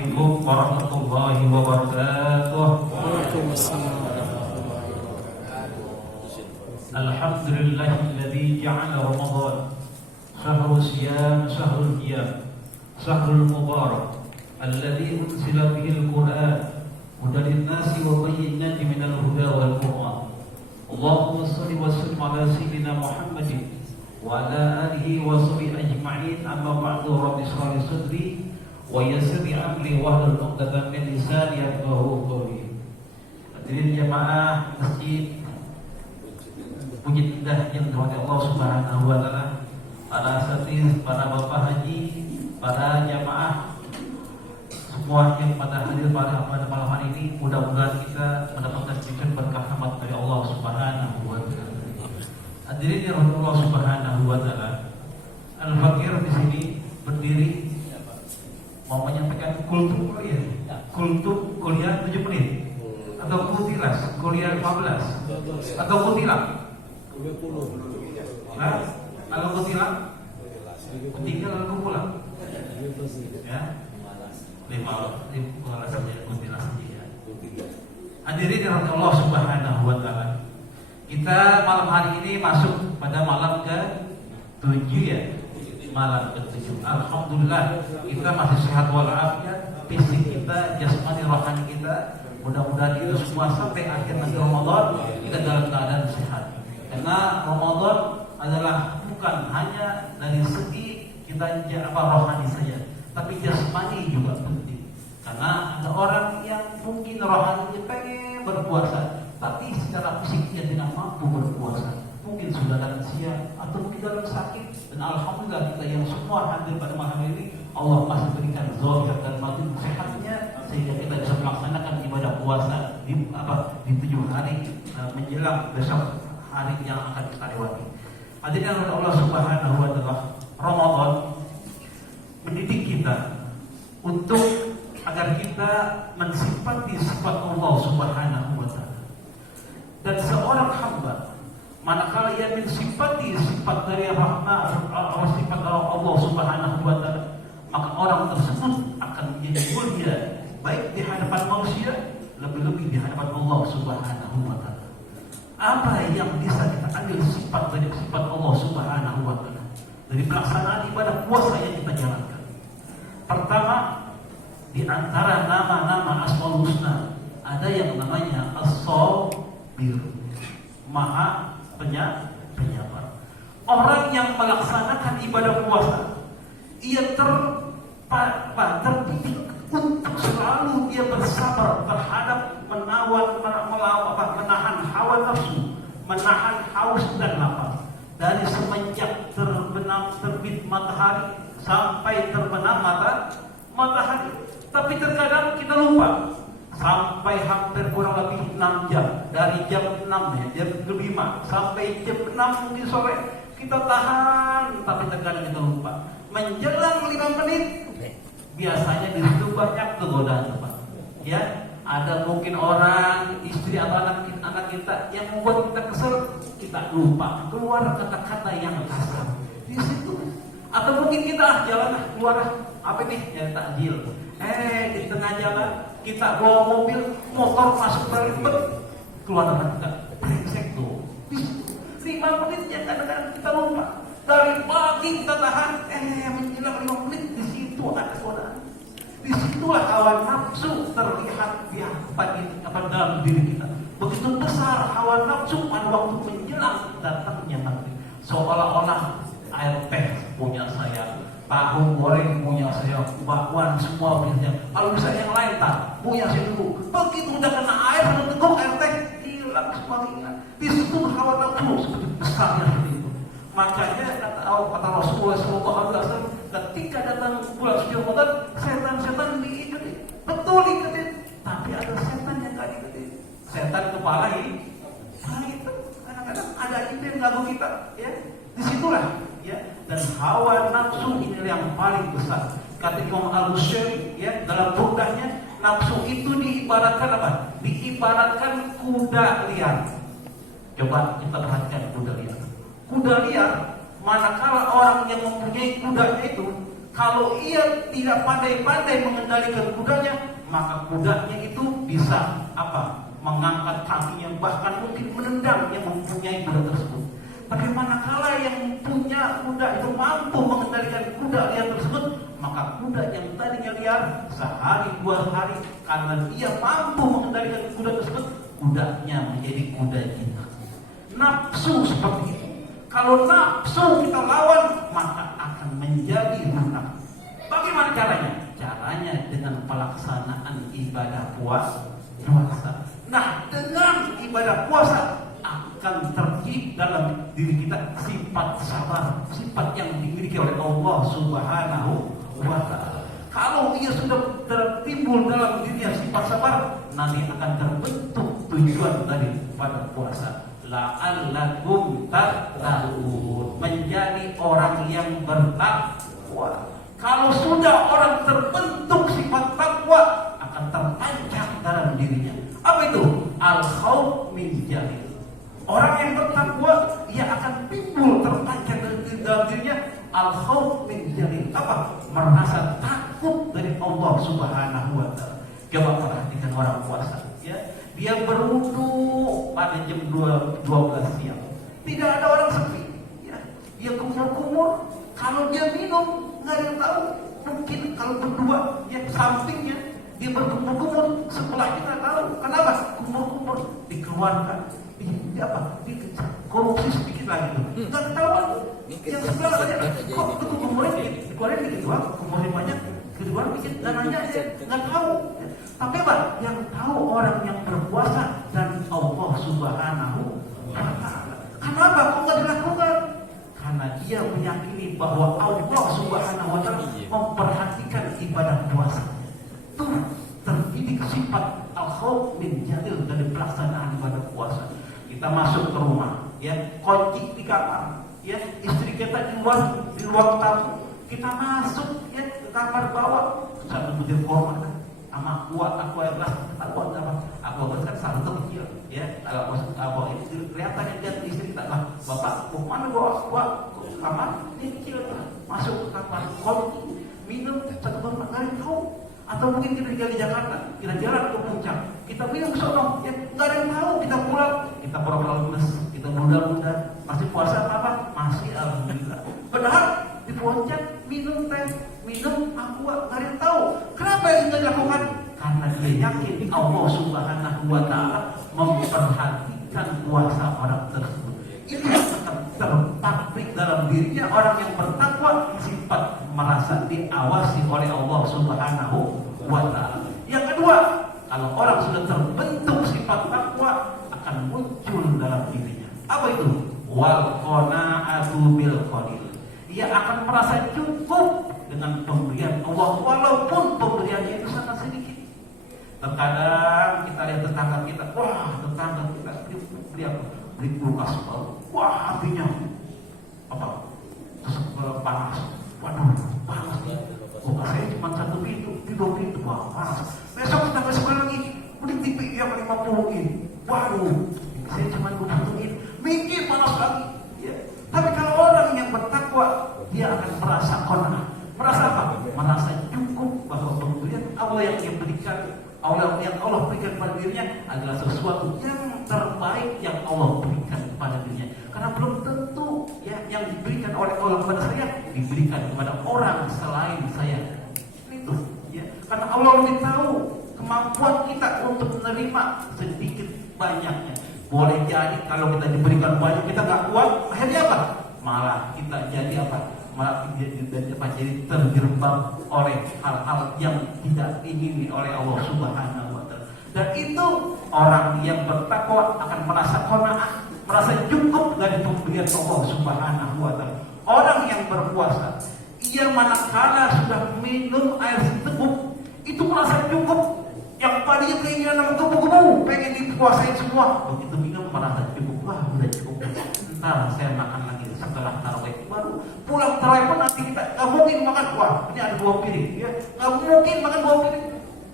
Assalamualaikum warahmatullahi wabarakatuh. Alhamdulillahilladzi ja'ala Ramadan syahrul siyam syahrul qiyam syahrul mubarak alladzi unzila bihil Qur'an hudan lin-nasi wa bayyinatin minal huda wal furqan. Allahumma shalli wa sallim ala sayyidina Muhammadin wa ala alihi wa sahbihi ajma'in. Amma ba'du, rabbi shrah li sadri wa yassir li amri wahlul 'uqdatam min lisani yafqahu qawli. Hadirin jamaah masjid, puji indah yang dirahmati Allah Subhanahu wa taala, para asatidz, para bapak haji, para jamaah semua yang pada hadir pada malam hari ini, mudah-mudahan kita mendapatkan cucuran berkah rahmat dari Allah Subhanahu wa taala. Hadirin yang dirahmati Allah Subhanahu wa taala, Al-Fakir di sini berdiri mau menyampaikan kultum kuliah. Kultum kuliah 7 menit atau kutilas kuliah 15 atau kutilang 20. Nah, kalau kutilang tinggal lalu pulang ya, 15 saja kutilang saja. Hadirin dirahmati Allah Subhanahu wa taala, kita malam hari ini masuk pada malam ke-7 ya. Malam ke-7. Alhamdulillah kita masih sehat walafiat, fisik kita, jasmani, rohani kita. Mudah-mudahan itu semua sampai akhir nanti Ramadan kita dalam keadaan sehat. Karena Ramadan adalah bukan hanya dari segi kita rohani saja, tapi jasmani juga penting. Karena ada orang yang mungkin rohaninya pengen berpuasa, tapi secara fisik dia tidak mampu berpuasa. Mungkin sudah lansia atau mungkin dalam sakit. Dan alhamdulillah kita yang semua hadir pada malam ini, Allah masih berikan zahir dan batin sehatnya sehingga kita bisa melaksanakan ibadah puasa di 7 hari menjelang besok hari yang akan kita lewati. Hadirin oleh Allah Subhanahu wa taala, Ramadan mendidik kita untuk agar kita mensifati sifat Allah Subhanahu wa taala. Dan seorang hamba manakala ia mensifati sifat dari rahmat sifat Allah Subhanahu wa taala, maka orang tersebut akan menjadi mulia baik di hadapan manusia, lebih-lebih di hadapan Allah Subhanahu wa taala. Apa yang bisa kita ambil sifat dari sifat Allah Subhanahu wa taala dari pelaksanaan ibadah puasa yang kita jalankan? Pertama, di antara nama-nama Asmaul Husna ada yang namanya As-Sabir, Maha Penyabar. Orang yang melaksanakan ibadah puasa, ia terdidik untuk selalu dia bersabar terhadap menahan hawa nafsu, menahan haus dan lapar. Dari semenjak terbit matahari sampai terbenam matahari. Tapi terkadang kita lupa sampai hampir kurang lebih 6 jam, dari jam 6 ya, jam 5 sampai jam 6 mungkin sore kita tahan, tapi terkadang kita lupa. Menjelang 5 menit biasanya di situ banyak kegodaan, Pak. Ya, ada mungkin orang, istri atau anak kita yang membuat kita kesel, kita lupa keluar kata-kata yang kasar di situ. Atau mungkin kita jalan keluar apa nih, yang takjil. Di tengah jalan kita bawa mobil, motor masuk terlibat, keluar dengan kita brengsek tuh. 5 menit yang kadang-kadang kita lupa. Dari pagi kita tahan, menjelang 5 menit di situ ada godaan. Disitulah hawa nafsu terlihat di dalam diri kita. Begitu besar hawa nafsu pada waktu menjelang datangnya maghrib. Seolah-olah air teh punya saya, tahu goreng punya saya, bakwan semua punya. Kalau bisa yang lain tak punya saya dulu. Begitu udah kena air, teguk air teh hilang semuanya. Di situ hawa nafsu seperti besarnya seperti itu. Makanya kata Rasulullah SAW, ketika datang bulan suci Ramadan, setan-setan diikuti, betul diikuti. Tapi ada setan yang gak diikuti. Setan kepala ini, itu kadang-kadang ada itu yang ganggu kita, ya. Disitulah, ya. Dan hawa nafsu ini yang paling besar. Kata Imam Al-Bukhari, ya, dalam burdahnya, nafsu itu diibaratkan apa? Diibaratkan kuda liar. Coba kita perhatikan kuda liar. Kuda liar, manakala orang yang mempunyai kudanya itu Kalau ia tidak pandai-pandai mengendalikan kudanya, maka kudanya itu bisa apa? Mengangkat kakinya, bahkan mungkin menendang yang mempunyai kuda tersebut. Bagaimana kala yang punya kuda itu mampu mengendalikan kuda liar tersebut, maka kuda yang tadinya liar sehari dua hari, karena dia mampu mengendalikan kuda tersebut, kudanya menjadi kuda kita. Nafsu seperti itu. Kalau nafsu kita lawan, maka akan menjadi rusak. Bagaimana caranya? Caranya dengan pelaksanaan ibadah puasa. Nah, dengan ibadah puasa akan tercipta dalam diri kita sifat sabar, sifat yang dimiliki oleh Allah Subhanahu wa Ta'ala. Kalau ia sudah tertimbul dalam dirinya sifat sabar, nanti akan terbentuk tujuan daripada puasa. La'allakum tattaqun, menjadi orang yang bertakwa. Kalau sudah orang terbentuk sifat takwa, akan terpancar dalam dirinya. Apa itu? Al-khawf min jalil. Orang yang bertakwa, ia akan timbul terpancar dalam dirinya al-khawf min jalil. Apa? Merasa takut dari Allah Subhanahu wa Ta'ala. Coba perhatikan orang puasa, ya. Dia berwudu pada jam 12 siang. Tidak ada orang sepi, ya. Dia kumur-kumur. Kalau dia minum, nggak ada yang tahu. Mungkin kalau berdua, yang sampingnya dia berkumur-kumur, sebelah kita tahu. Kenapa? Kumur-kumur dikeluarkan. Di apa? Di korupsi sedikit lagi tuh. Nggak ketahuan. Yang sebelah saja. Kok itu kumurnya dikit? Dikeluarin dikit doang. Kumurnya banyak. Dikeluarin dikit. Dananya aja nggak tahu. Tapi apa? Yang tahu orang yang berpuasa dan Allah Subhanahu wa Ta'ala. Kenapa kok nggak dilakukan? Karena dia meyakini bahwa Allah Subhanahu wa Ta'ala memperhatikan ibadah puasa. Tuh terdidik sifat al-khawf min jalil dari pelaksanaan ibadah puasa. Kita masuk ke rumah, ya, kunci di kamar, ya, istri kita di ruang tamu. Kita masuk, ya, ke kamar bawah, sambil butir korma kan, sama aku air gelas, aku gelas kan satu kecil, ya, kalau ini kelihatan yang dia istri kita lah, bapak, mana bawa kamar, ini kecil, masuk ke kamar, kunci, minum satu korma, nggak tahu. Atau mungkin kita tinggal di Jakarta, kita jalan ke puncak, kita minum sono, ya, nggak ada yang tahu, kita pulang, kita pura-pura lemes, kita mudah-mudahan masih puasa apa? Masih, alhamdulillah. Padahal di puncak minum teh, minum aqua, nggak ada yang tahu. Kenapa ini nggak dilakukan? Karena dia yakin Allah Subhanahu wa Ta'ala memperhatikan puasa orang tersebut. Itu akan terpatrik dalam dirinya orang yang bertakwa, sifat merasa diawasi oleh Allah Subhanahu wa Ta'ala. Yang kedua, kalau orang sudah terbentuk sifat takwa, akan muncul dalam dirinya. Apa itu? Wal qana'atu bil qalil. Ia akan merasa cukup dengan pemberian Allah walaupun pemberiannya itu sangat sedikit. Terkadang kita lihat tetangga kita, wah, tetangga kita beli apa? Beli kulkas baru. Wah, apinya apa? Panas. Waduh, panas nih. Kulkas saya cuma satu pintu, dua pintu, wah, panas. Besok tetangga sebelah lagi beli TV yang 50 in. Waduh, saya cuma 20 in. Mikir panas lagi. Ya. Tapi kalau orang yang bertakwa, dia akan merasa qanaah. Merasa apa? Merasa cukup bahwa pemberian Allah yang dia berikan, yang Allah berikan pada dirinya adalah sesuatu yang terbaik yang Allah berikan pada dirinya. Karena belum tentu, ya, yang diberikan oleh Allah kepada saya diberikan kepada orang selain saya. Itu, ya. Karena Allah lebih tahu kemampuan kita untuk menerima sedikit banyaknya. Boleh jadi kalau kita diberikan banyak kita nggak kuat, akhirnya apa? Malah kita jadi apa? Malah jadi terjerembab oleh hal-hal yang tidak diingini oleh Allah Subhanahu wa Ta'ala. Dan itu orang yang bertakwa akan merasa qanaah, merasa cukup dari pemberian Allah Subhanahu wa Ta'ala. Orang yang berpuasa, ia manakala sudah minum air seteguk, itu merasa cukup. Yang tadinya keinginan menggebu-gebu, pengen dipuasain semua, begitu minum merasa cukup. Wah, udah cukup. Ntar saya makan lagi setelah tarawih. Baru pulang tarawih pun nanti kita nggak mungkin makan. Wah, ini ada 2 piring, ya, nggak mungkin makan 2 piring.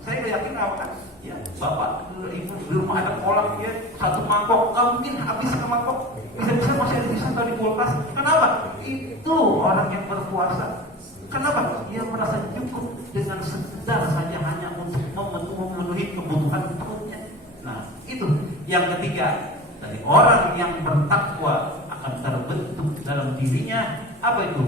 Saya udah yakin nggak makan. Ya, bapak, ibu di rumah ada kolak, ya, 1 mangkok, nggak mungkin habis ke mangkok. Bisa-bisa masih ada sisa di kulkas. Kenapa? Itu orang yang berpuasa. Kenapa? Dia merasa cukup dengan sekedar saja hanya untuk memenuhi kebutuhan perutnya. Nah, itu yang ketiga, dari orang yang bertakwa akan terbentuk dalam dirinya apa itu?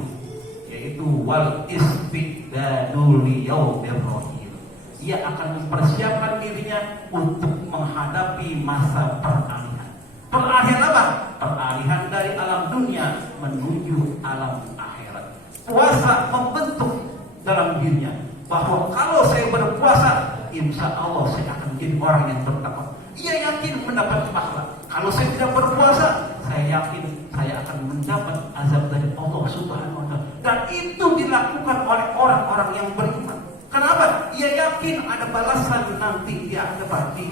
Yaitu wal istiqdadu liyaumir rahim. Ia akan mempersiapkan dirinya untuk menghadapi masa peralihan. Peralihan apa? Peralihan dari alam dunia menuju alam akhirat. Puasa membentuk dalam dirinya bahwa kalau saya berpuasa, insya Allah saya akan menjadi orang yang bertakwa. Ia yakin mendapat pahala. Kalau saya tidak berpuasa, saya yakin saya akan mendapat azab dari Allah Subhanahu wa Ta'ala. Dan itu dilakukan oleh orang-orang yang beriman. Kenapa? Ia yakin ada balasan nanti dia dapat di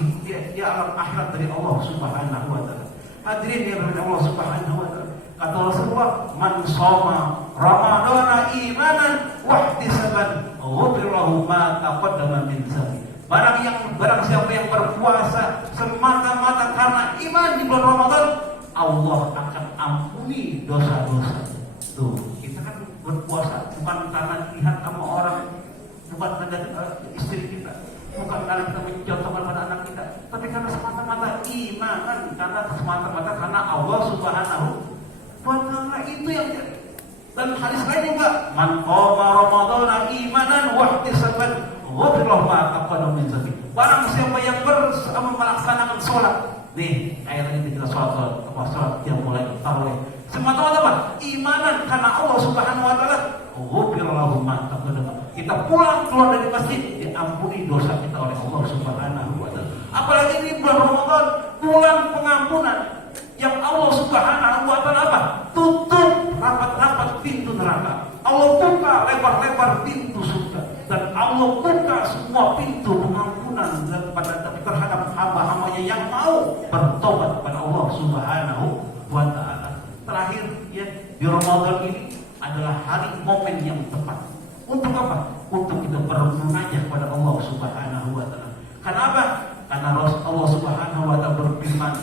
alam akhirat dari Allah Subhanahu wa Ta'ala. Hadirin yang berkata Allah Subhanahu wa Ta'ala, kata Rasulullah, man shoma ramadhana imanan wa ihtisaban ghufira lahu ma taqaddama min dhanbi. Barang siapa yang berpuasa semata-mata karena iman di bulan Ramadan, Allah akan ampuni dosa-dosa. Tuh, kita kan berpuasa bukan karena lihat sama orang, bukan karena istri kita, bukan karena kita mencontohkan pada anak kita, tapi karena semata-mata iman, karena semata-mata karena Allah Subhanahu wa Ta'ala. Itu yang jadi. Dan hadis lain juga, man qama ramadhana imanan wa ihtisaban ghufira lahu ma taqaddama min dhanbi. Barang siapa yang melaksanakan sholat, nih ayat ini kita sholat yang mulai tarawih. Semata-mata apa? Imanan karena Allah Subhanahu wa Ta'ala, ghufira lahu ma taqaddama. Kita pulang keluar dari masjid, diampuni dosa kita oleh Allah Subhanahu wa Ta'ala. Apalagi ini bulan Ramadan, bulan pengampunan yang Allah Subhanahu wa Ta'ala apa? Tutup rapat-rapat pintu neraka. Allah buka lebar-lebar pintu surga, dan Allah buka semua pintu pengampunan terhadap hamba-hambanya yang mau bertobat kepada Allah Subhanahu wa Ta'ala. Terakhir ya, di Ramadan ini adalah hari momen yang tepat. Untuk apa? Untuk kita bermunajat kepada Allah Subhanahu wa Ta'ala. Kenapa? Karena Allah Subhanahu wa Ta'ala berfirman,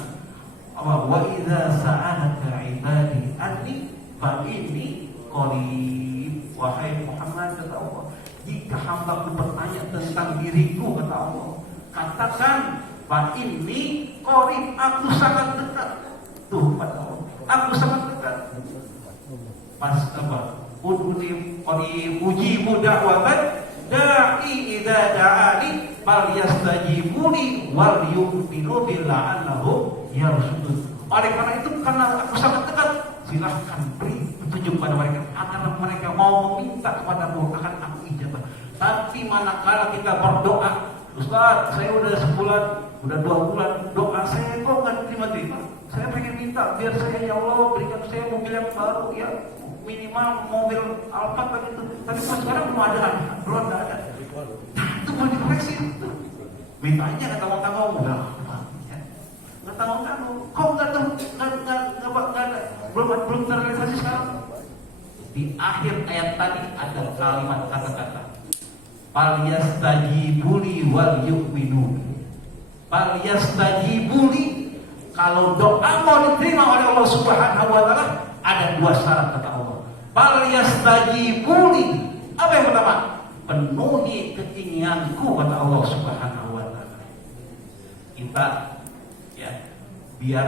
wa idza sa'alaka 'ibadi anni fa inni qarib. Wahai Muhammad, kata Allah, jika hambaku bertanya tentang diriku, kata Allah, katakan fa inni qarib, aku sangat dekat. Tuh kata Allah, aku sangat dekat. Pas apa? Udhuni qarib ujibu da'watan da'i idza da'ani falyastajibuni wal yu'minu billahi annahum yarshudun. Oleh karena itu, karena aku sangat dekat, silahkan beri petunjuk pada mereka agar mereka mau meminta kepadamu, akan aku ijabah. Tapi manakala kita berdoa, Ustaz, saya udah sebulan, udah 2 bulan doa saya kok nggak terima-terima. Saya pengen minta biar saya, ya Allah, berikan saya mobil yang baru, ya minimal mobil Alphard begitu. Tapi sekarang belum ada. Nah, itu mau dikoreksi itu. Mintanya nggak tahu-tahu, nggak tahu-tahu. Kok nggak ada, belum terrealisasi sekarang. Di akhir ayat tadi ada kalimat kata-kata, falyastajibuli wal yu'minu. Falyastajibuli, kalau doa mau diterima oleh Allah Subhanahu wa Ta'ala, ada 2 syarat kata Allah. Falyastajibuli, apa yang pertama? Penuhi keinginanku, kata Allah Subhanahu wa Ta'ala. Kita ya, biar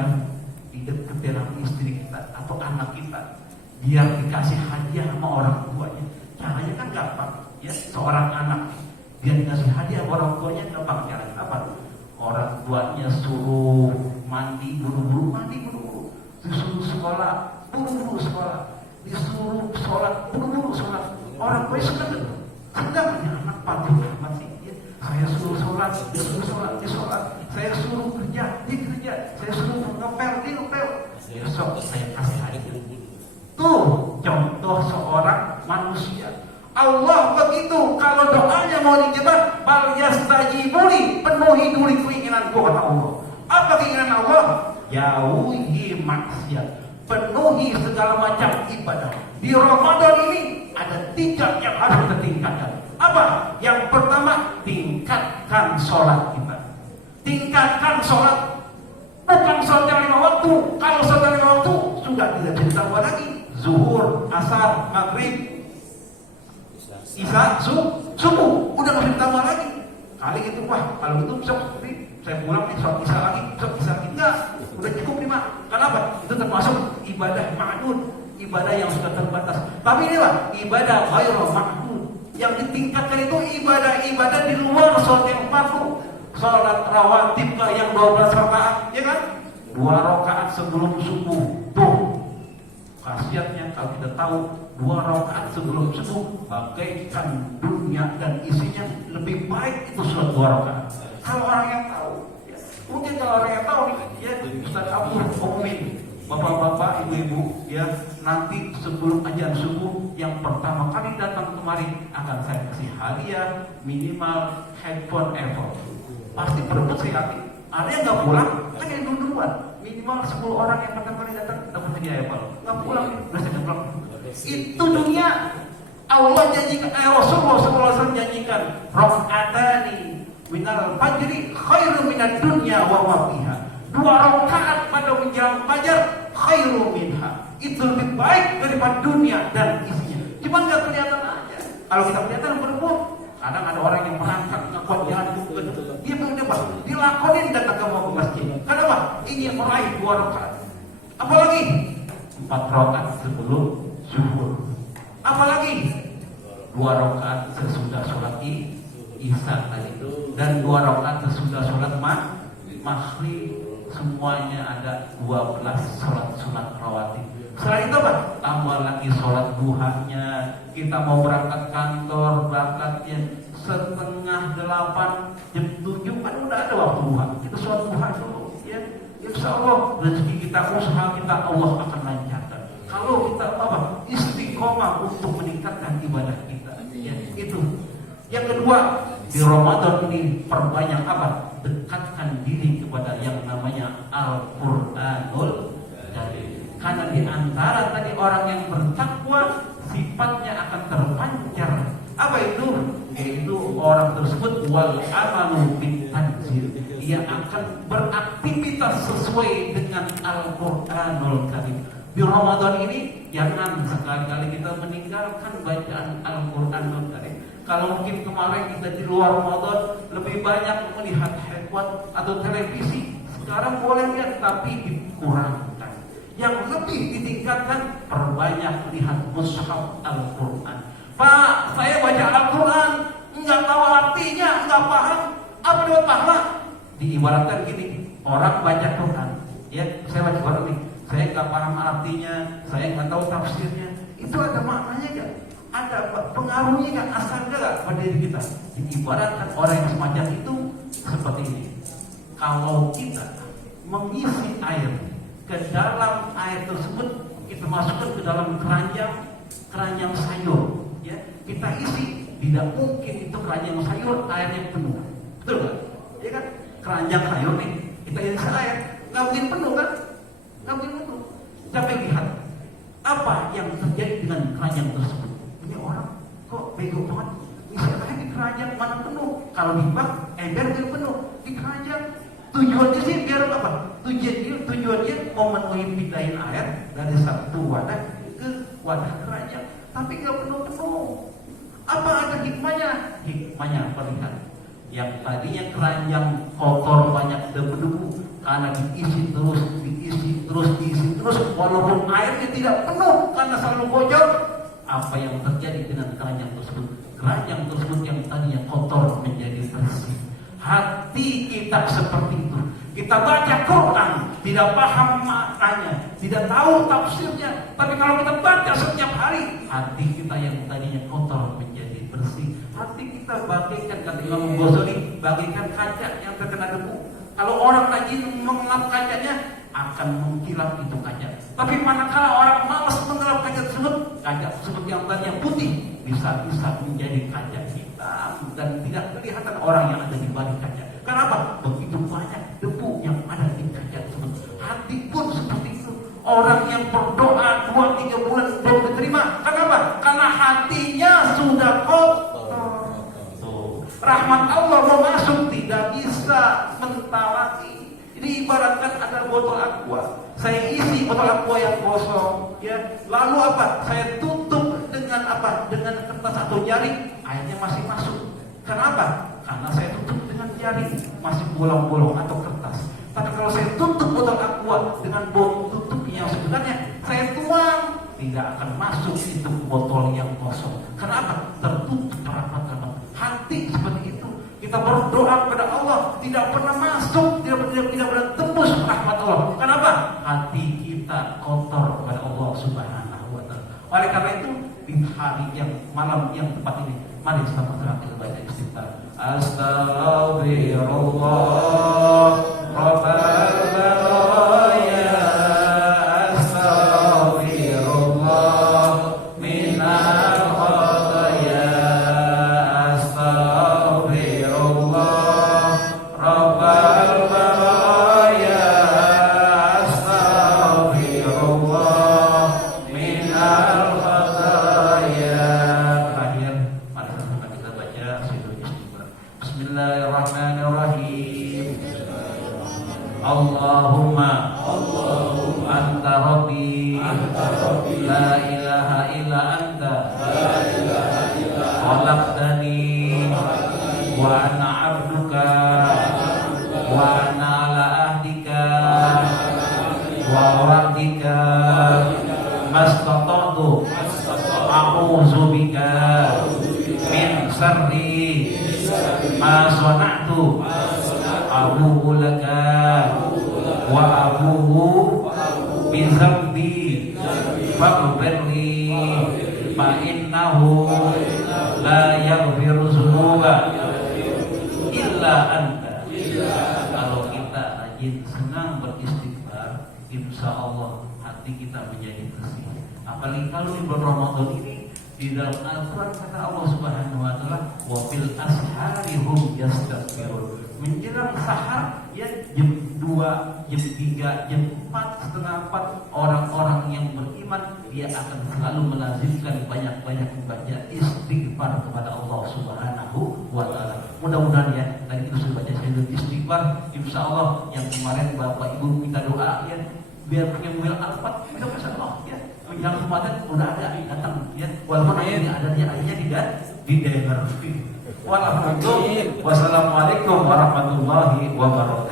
dideketin sama istri kita atau anak kita, biar dikasih hadiah sama orang tuanya. Caranya kan gampang ya, seorang anak biar dikasih hadiah sama orang tuanya gampang. Caranya apa? Orang tuanya suruh mandi buru-buru, disuruh sekolah buru-buru sekolah, disuruh sholat buru-buru sholat. Orang tua senang ya, anak patuh amat sih ya. Saya suruh sholat, disuruh sholat, saya suruh kerja, dikerja, saya suruh ngepel. Besok saya kasih hadiah. Tuh contoh seorang manusia. Allah begitu, kalau doanya mau dijawab, falyastajibuli, penuhi dulu keinginanku, kata Allah. Apa keinginan Allah? Jauhi maksiat, penuhi segala macam ibadah. Di Ramadan ini ada 3 yang harus kita tingkatkan. Apa? Yang pertama, tingkatkan sholat kita. Tingkatkan sholat. Bukan sholat yang 5 waktu. Kalau sholat yang 5 waktu sudah tidak ditambah lagi. Zuhur, asar, maghrib, Isya, subuh, udah nggak bisa ditambah lagi. Kali itu wah, kalau gitu sok saya pulang nih, sholat isya lagi, enggak, udah cukup nih mak. Kenapa? Itu termasuk ibadah ma'dud, ibadah yang sudah terbatas. Tapi ini lah, ibadah ghairu ma'dud. Yang ditingkatkan itu ibadah di luar sholat yang fardu. Sholat rawatib yang 12 rakaat, ya kan? 2 rakaat sebelum subuh, tuh. Khasiatnya kalau kita tahu 2 rakaat sebelum subuh bagaikan dunia dan isinya, lebih baik itu sholat 2 rakaat. Kalau orang yang tahu, ya, mungkin kalau orang yang tahu nih, ya Ustaz Abu umumin, bapak-bapak, ibu-ibu, ya nanti sebelum azan subuh yang pertama kali datang kemari akan saya kasih hadiah minimal handphone Apple. Pasti berebut saya yakin. Ada yang nggak pulang, kan yang duluan. Minimal 10 orang yang pertama kali datang dapat hadiah Apple. Nggak pulang, udah saya pulang. Itu dunia. Allah janjikan, Rasulullah SAW janjikan, rakaatani minal fajri khairu minad dunya wa ma fiha. 2 rakaat pada menjelang fajar khairu minha. Itu lebih baik daripada dunia dan isinya. Cuma nggak kelihatan aja. Kalau kita kelihatan berebut. Kadang ada orang yang merangkak ngekuat jalan bukan. Dia mencoba, dilakonin dan agak mau ke masjid. Kenapa? Ingin meraih 2 rakaat. Apalagi 4 rakaat sebelum zuhur. Apalagi 2 rakaat sesudah sholat isya tadi, dan 2 rakaat sesudah sholat maghrib. Semuanya ada 12 sholat rawatib. Selain itu apa? Tambah lagi sholat duhanya. Kita mau berangkat kantor, berangkatnya 7:30, jam 7 kan udah ada waktu duha. Kita sholat duha dulu, ya. Insya Allah rezeki kita, usaha kita Allah akan lancarkan. Kalau kita apa? Istiqomah untuk meningkatkan ibadah kita, ya. Itu. Yang kedua, di Ramadan ini perbanyak apa? Dekatkan diri kepada yang namanya Al-Quranul Karim. Karena di antara tadi orang yang bertakwa sifatnya akan terpancar. Apa itu? Yaitu orang tersebut wal amalu bin tanzil. Ia akan beraktivitas sesuai dengan Al-Quranul Karim. Di Ramadan ini jangan sekali-kali kita meninggalkan bacaan Al-Quranul Karim. Kalau mungkin kemarin kita di luar Ramadan lebih banyak melihat handphone atau televisi, sekarang boleh lihat tapi dikurangkan. Yang lebih ditingkatkan, perbanyak lihat mushaf Al-Quran. Pak, saya baca Al-Quran nggak tahu artinya, nggak paham, apa dapat pahala? Diibaratkan gini, orang baca Quran, ya saya baca Quran nih, saya nggak paham artinya, saya nggak tahu tafsirnya, itu ada maknanya nggak? Ada pengaruhnya nggak? Asal nggak pada diri kita? Diibaratkan orang yang semacam itu seperti ini. Kalau kita mengisi air ke dalam air tersebut, kita masukkan ke dalam keranjang sayur, ya kita isi, tidak mungkin itu keranjang sayur airnya penuh, betul nggak? Ya kan, keranjang sayur nih kita isi air, nggak mungkin penuh kan? Nggak mungkin penuh. Coba lihat apa yang terjadi dengan keranjang tersebut. Ini orang kok bego banget, isi air di keranjang mana penuh? Kalau di bak ember tidak penuh, di keranjang. Tujuannya sih biar apa? Tujuannya mau pindahin air dari satu wadah ke wadah keranjang, tapi nggak penuh-penuh. Apa ada hikmahnya? Hikmahnya perlihat. Yang tadinya keranjang kotor banyak debu-debu, karena diisi terus, walaupun airnya tidak penuh karena selalu bocor, apa yang terjadi dengan keranjang tersebut? Keranjang tersebut yang tadinya kotor menjadi bersih. Hati kita seperti itu. Kita baca Quran, tidak paham maknanya, tidak tahu tafsirnya, tapi kalau kita baca setiap hari, hati kita yang tadinya kotor menjadi bersih. Hati kita bagaikan, kata Imam Ghazali, bagaikan kaca yang terkena debu. Kalau orang rajin mengelap kacanya, akan mengkilap itu kaca. Tapi manakala orang malas mengelap kaca tersebut yang tadinya putih, bisa menjadi kaca hitam dan tidak kelihatan orang yang ada di balik kaca. Kenapa? Begitu banyak debu yang ada di kaca tersebut. Hati pun seperti itu. Orang yang berdoa 2-3 bulan belum diterima. Kenapa? Karena hatinya sudah kotor. Rahmat Allah mau masuk tidak bisa mentawaki. Ini ibaratkan ada botol aqua. Saya isi botol aqua yang kosong, ya. Lalu apa? Saya tutup dengan apa? Dengan kertas atau jari, airnya masih masuk. Kenapa? Karena saya tutup dengan jari, masih bolong-bolong atau kertas. Tapi kalau saya tutup botol aqua dengan botol tutup yang sebenarnya saya tuang, tidak akan masuk itu botol yang kosong. Kenapa? Tertutup rapat-rapat. Hati seperti itu. Kita berdoa kepada Allah tidak pernah masuk, tidak pernah tembus rahmat Allah. Kenapa? Hati kita kotor kepada Allah Subhanahu wa taala. Oleh karena itu di hari yang malam yang tepat ini, mari sama-sama kita baca istighfar. Astaghfirullah Rabbal baraya, astaghfirullah minal khataya, astaghfirullah Rabbal baraya, astaghfirullah minal khataya. Terakhir, mari sama-sama kita baca sirul istighfar. Bismillahirrahmanirrahim. Allahumma anta rabbi la ilaha illa anta khalaqtani wa ana abduka wa ana ala ahdika wa wa'dika mastata'tu a'udzu bika min syarri ma sana'tu abu'u laka wa abu'u bi dzambi faghfirli fa innahu la yaghfiru dzunuba illa anta. Kalau kita rajin senang beristighfar, insya Allah hati kita menjadi bersih. Apalagi kalau di bulan Ramadan ini, di dalam Al-Quran kata Allah Subhanahu wa taala, wa fil ashari hum yastaghfirun. Menjelang sahar ya jam 2, jam 3, jam 4, setengah 4, orang-orang yang beriman dia akan selalu melazimkan banyak-banyak membaca istighfar kepada Allah Subhanahu wa taala. Mudah-mudahan ya, tadi kita sudah baca sirul istighfar, insyaallah yang kemarin Bapak Ibu minta doa ya biar punya mobil Alphard, insyaallah ya. Menjelang Ramadan udah ada datang ya. Walaupun ini ada dia akhirnya di daerah. Wassalamualaikum warahmatullahi wabarakatuh.